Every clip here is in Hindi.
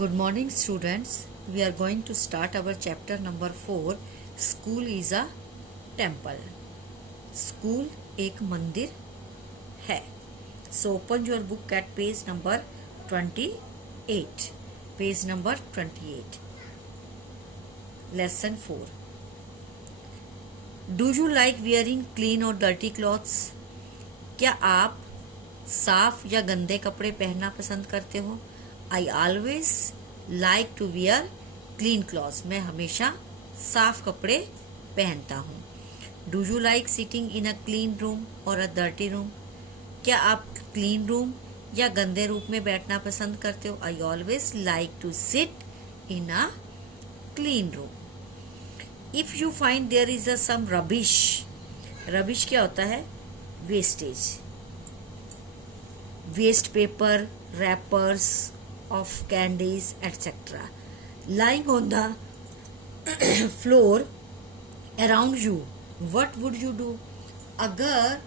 Good morning, students. We are going to start our chapter number 4. School is a temple. School एक मंदिर है. So open your book at page number 28. Page number 28. Lesson 4. Do you like wearing clean or dirty clothes? क्या आप साफ या गंदे कपड़े पहनना पसंद करते हो? I always like to wear clean clothes. मैं हमेशा साफ कपड़े पहनता हूँ. Do you like sitting in a clean room or a dirty room? क्या आप clean room या गंदे रूम में बैठना पसंद करते हो? I always like to sit in a clean room. If you find there is some rubbish. Rubbish क्या होता है? Wastage. Waste paper, wrappers of candies, etc. lying on the floor around you, what would you do? अगर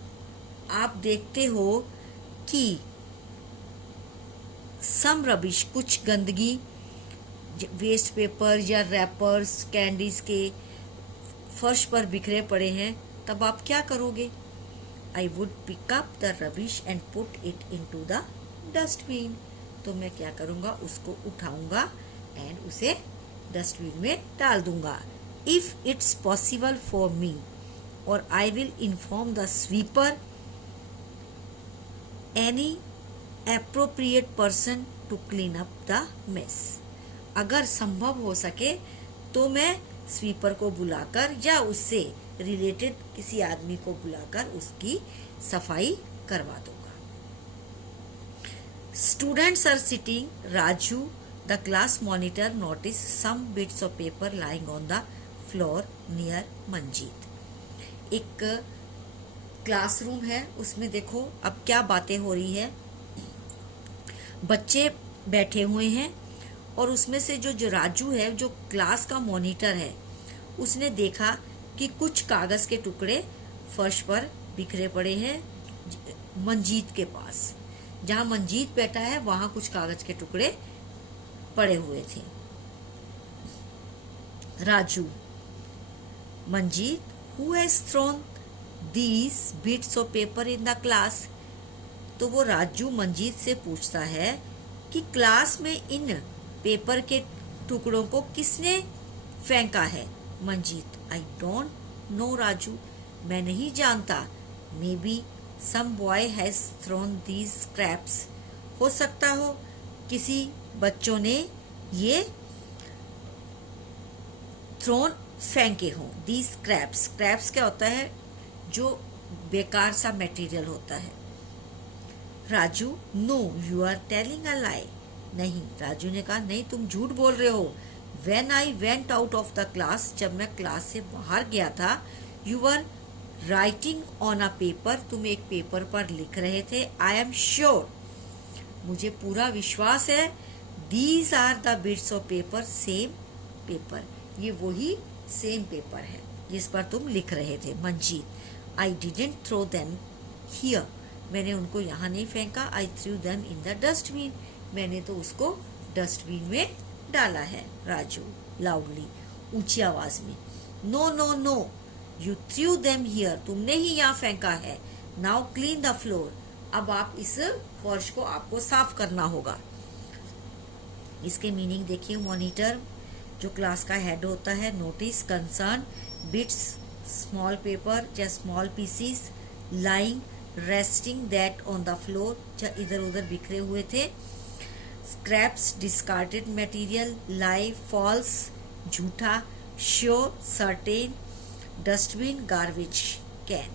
आप देखते हो कि some rubbish, कुछ गंदगी वेस्ट पेपर या रैपर्स कैंडीज के फर्श पर बिखरे पड़े हैं, तब आप क्या करोगे? I would pick up the rubbish and put it into the dustbin. तो मैं क्या करूँगा? उसको उठाऊंगा एंड उसे डस्टबिन में डाल दूंगा. If it's possible for me, or I will inform the sweeper any appropriate person to clean up the mess. अगर संभव हो सके तो मैं स्वीपर को बुलाकर या उससे रिलेटेड किसी आदमी को बुलाकर उसकी सफाई करवा दूंगा. Students are sitting. Raju, the class monitor, noticed some bits of paper lying on the floor near Manjeet. एक क्लासरूम है, उसमें देखो अब क्या बातें हो रही है. बच्चे बैठे हुए हैं और उसमें से जो राजू है, जो क्लास का मॉनिटर है, उसने देखा कि कुछ कागज के टुकड़े फर्श पर बिखरे पड़े हैं मंजीत के पास. जहां मंजीत बैठा है वहां कुछ कागज के टुकड़े पड़े हुए थे. Raju, Manjeet, who has thrown these bits of paper in the class? तो वो राजू मंजीत से पूछता है कि क्लास में इन पेपर के टुकड़ों को किसने फेंका है? Manjeet, I don't know Raju, मैं नहीं जानता. Maybe some boy has thrown these scraps. हो सकता हो किसी बच्चों ने ये thrown फेंके हों. These scraps. Scraps क्या होता है? जो बेकार सा मटेरियल होता है. Raju, no, you are telling a lie. नहीं, राजू ने कहा नहीं, तुम झूठ बोल रहे हो. When I went out of the class, जब मैं क्लास से बाहर गया था, you were writing on a paper, तुम एक पेपर पर लिख रहे थे. आई एम श्योर, मुझे पूरा विश्वास है. These are the bits of paper, same paper, ये वही सेम पेपर है जिस पर तुम लिख रहे थे. Manjeet, I didn't throw them here, मैंने उनको यहाँ नहीं फेंका. I threw them in the dustbin, मैंने तो उसको डस्टबिन में डाला है. राजू, लाउडली, ऊंची आवाज में, no no no, You threw them here. तुमने ही यहाँ फेंका है. Now clean the floor. अब आप इस फर्श को आपको साफ करना होगा. इसके मीनिंग देखिए. मॉनिटर जो क्लास का हेड होता है, notice, concern, bits, small paper या small pieces, lying, resting that on the floor, जो इधर उधर बिखरे हुए थे, scraps, discarded material, lie, false, झूठा, sure, certain, dustbin, garbage can.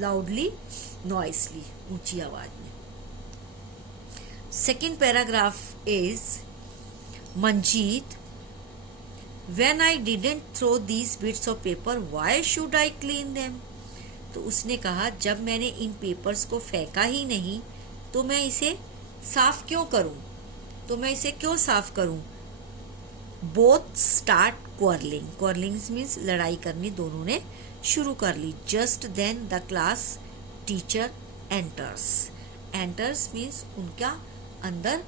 Loudly, noisily, ऊंची आवाज में. Second paragraph is Manjeet, when I didn't throw these bits of paper, why should I clean them? तो उसने कहा जब मैंने इन पेपर्स को फेंका ही नहीं तो मैं इसे साफ क्यों करूं? तो मैं इसे क्यों साफ करूं? Both start quarrelling. Quarrelling means लड़ाई करनी दोनों ने शुरू कर ली. Just then the class teacher enters. Enters means उनका अंदर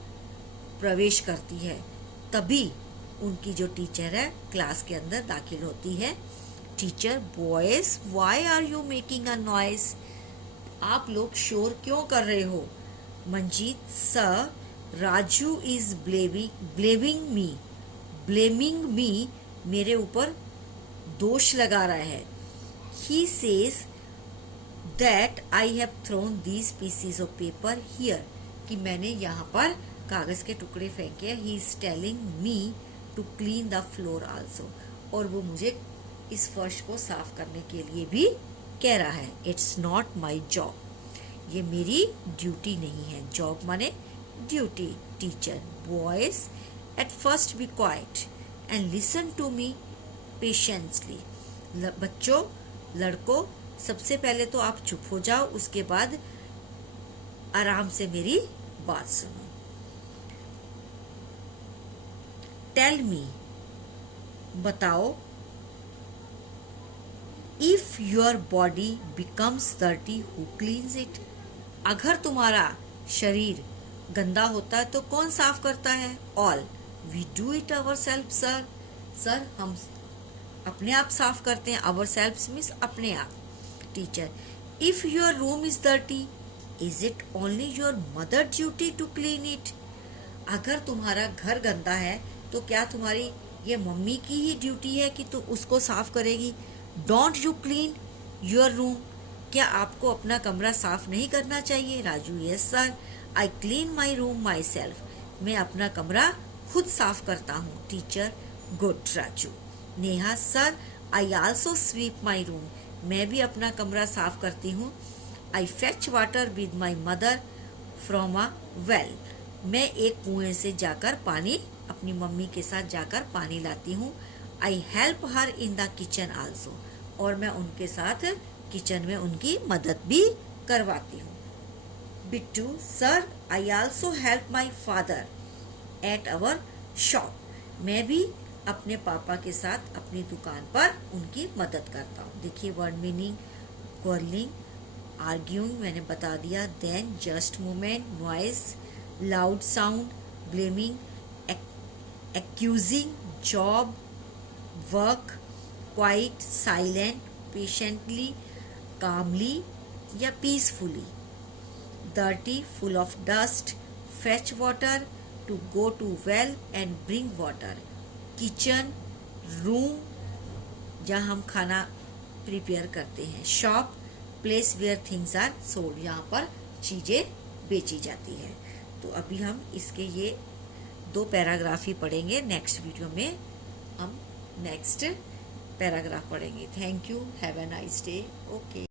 प्रवेश करती है. तभी उनकी जो टीचर है क्लास के अंदर दाखिल होती है। Teacher, boys why are you making a noise? आप लोग शोर क्यों कर रहे हो? Manjeet, sir, Raju is blaming me, मेरे ऊपर दोष लगा रहा है। He says that I have thrown these pieces of paper here, कि मैंने यहाँ पर कागज के टुकड़े फेंके। He is telling me to clean the floor also, और वो मुझे इस फर्श को साफ करने के लिए भी कह रहा है। इट्स नॉट माई जॉब, ये मेरी ड्यूटी नहीं है। जॉब माने duty. Teacher, boys at first be quiet and listen to me patiently. बच्चों, लड़कों, सबसे पहले तो आप चुप हो जाओ, उसके बाद आराम से मेरी बात सुनो। टेल मी, बताओ, if your body becomes dirty who cleans it? अगर तुम्हारा शरीर गंदा होता है तो कौन साफ करता है? All we do it our self sir. Sir, हम अपने आप साफ करते हैं। अवर सेल्फ मीन्स अपने आप। Teacher, if your room is dirty is it only your mother duty to clean it? अगर तुम्हारा घर गंदा है तो क्या तुम्हारी ये मम्मी की ही ड्यूटी है कि तुम उसको साफ करेगी? Don't you clean your room? क्या आपको अपना कमरा साफ नहीं करना चाहिए? Raju, yes sir, I clean my room myself, मैं अपना कमरा खुद साफ करता हूँ। Teacher, good Raju. Neha, sir, I also sweep my room, मैं भी अपना कमरा साफ करती हूँ। I fetch water with my mother from a well, मैं एक कुएं से जाकर पानी, अपनी मम्मी के साथ जाकर पानी लाती हूँ। I help her in the kitchen also, और मैं उनके साथ किचन में उनकी मदद भी करवाती हूँ। Bittu, sir, I also help my father at our shop, मैं भी अपने पापा के साथ अपनी दुकान पर उनकी मदद करता हूँ। देखिए वर्ड मीनिंग, क्वारलिंग, आर्ग्यूइंग मैंने बता दिया। Then, just moment, noise, loud sound, blaming, accusing, job, work, quiet, silent, patiently, calmly या peacefully, dirty, full of dust, fetch water, to go to well and bring water, kitchen, room जहाँ हम खाना प्रिपेयर करते हैं, shop, place where things are sold, यहाँ पर चीज़ें बेची जाती है। तो अभी हम इसके ये 2 पैराग्राफ ही पढ़ेंगे। नेक्स्ट वीडियो में हम नेक्स्ट पैराग्राफ पढ़ेंगे। Thank you, have a nice day. Okay.